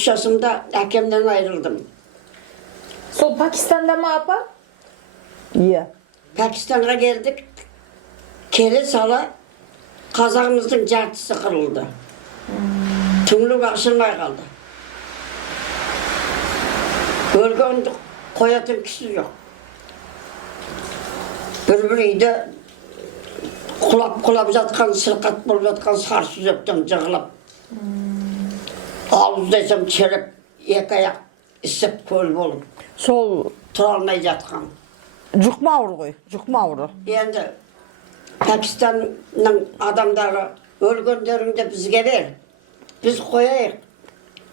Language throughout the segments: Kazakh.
3 yaşımda hakemden ayrıldım. Сол Pakistan'da mı apa? İyi. Pakistan'a geldik. Kere sala kazağımızın cartısı kırıldı. Tümlük aşılmaya kaldı. Gölge koyatın kişi yok. Bir-biriydi kulap жатқан, sırkat болып жатқан сары сүзектен жығылып. Ауыз desem çerep, екі аяқ ісіп көл болып, Sol тұра алмай жатқан. жұқма ауыр ғой, жұқма ауыры. Енді Pakistan'ның адамдары өлгендеріңді бізге бер. Biz koyayıq.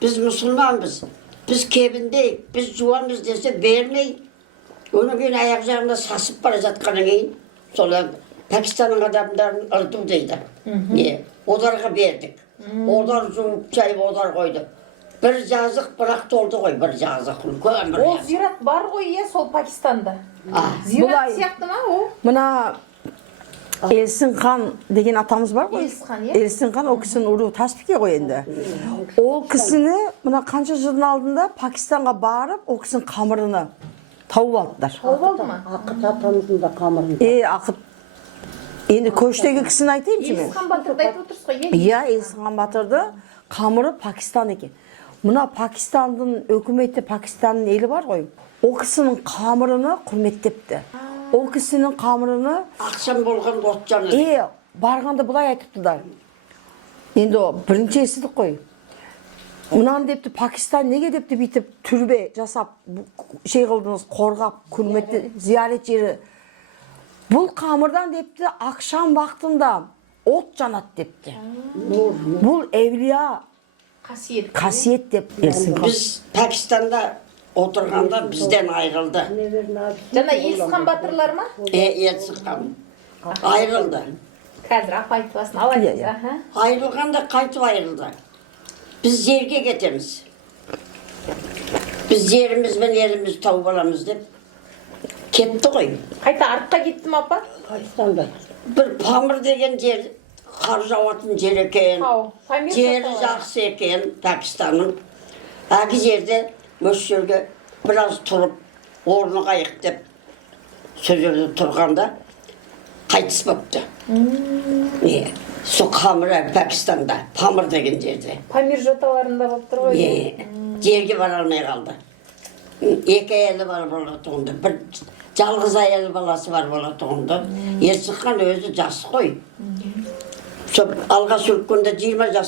Biz Müslümanbız. Biz kebindeyik. Biz juvanız dese vermeyin. Onu gün ayak жағында сасып бара жатқаннан кейін сол Pakistan'ın adamlarının ırdı deydi. Odarga verdik. Odar жуып чайып oдар koydu. Bir жазық бірақ толды ғой, bir жазық. Үлкен bir Ол жазық. зират бар ғой иә сол Pakistan'da. Ah. Зират Бұлай- сияқты ма o? Mına Elsin Kan деген атамыз бар ғой. Elsin Kan, иә. Elsin Kan o kişinin uru Taşbike ғой енді. O kişini mına kança жылдың алдында Pakistan'a barıp o kişinin kamırını tavып aldılar. Тауып алды ма? Ақыт атамыздың да қамырын. Akıt. Енді көштегі кісіні айтайын şimdi. Елісхан Батырды айтып отырсыз ғой иә? Iya Elsin Kan Batır'dı. Kamırı Pakistan eкен. Mına Pakistan'ın hükümeti, Pakistan'ın eli var ғой. O kişinin kamırını құрметтепті. O kişinin kamırını Akşam болған от жаныр. барғанда бұлай айтыптыдар. Енді о бірінші естідік қой. Мынаны депті Пакистан неге депті бүйтіп түрбе жасап şey қылдыңыз, қорғап, құрметті зиярет жері. Бұл қамырдан депті ақшам вақтында от жанат депті. Бұл evliya Қасиет. kasiyet деп Elsin Kan. Biz Pakistan'da oturganda bizden ayrıldı. Жана Елісхан Батырлар ма? Elsin ayrıldı. Қазір апа айтып алсын, ал Иә, айтыңыз. иә. Аха. Ayrılganda qaytып ayrıldı. Biz yerge getemiz. Biz yerimiz ben yerimiz tavып alamız dep ketті ғой. Қайта артқа кетті ма апа? Пакистанда. Bir Pamir деген жер қар жауатын жер екен. Ау, Памир Жері жатқан. жақсы екен Pakistan'ın. Әгі жерде осы жерге біраз тұрып орны қайық деп сол жерде тұрғанда қайтыс бопты. Сол Қамыр Pakistan'da Pamir деген жерде. Памир жоталарында болып тұр ғой. Жерге бара алмай қалды. Екі әйелі бар болатұғынды. Bir жалғыз әйел баласы бар болатұғынды. Елсіқан өзі жас қой. Сол алғаш өткенде 20 жас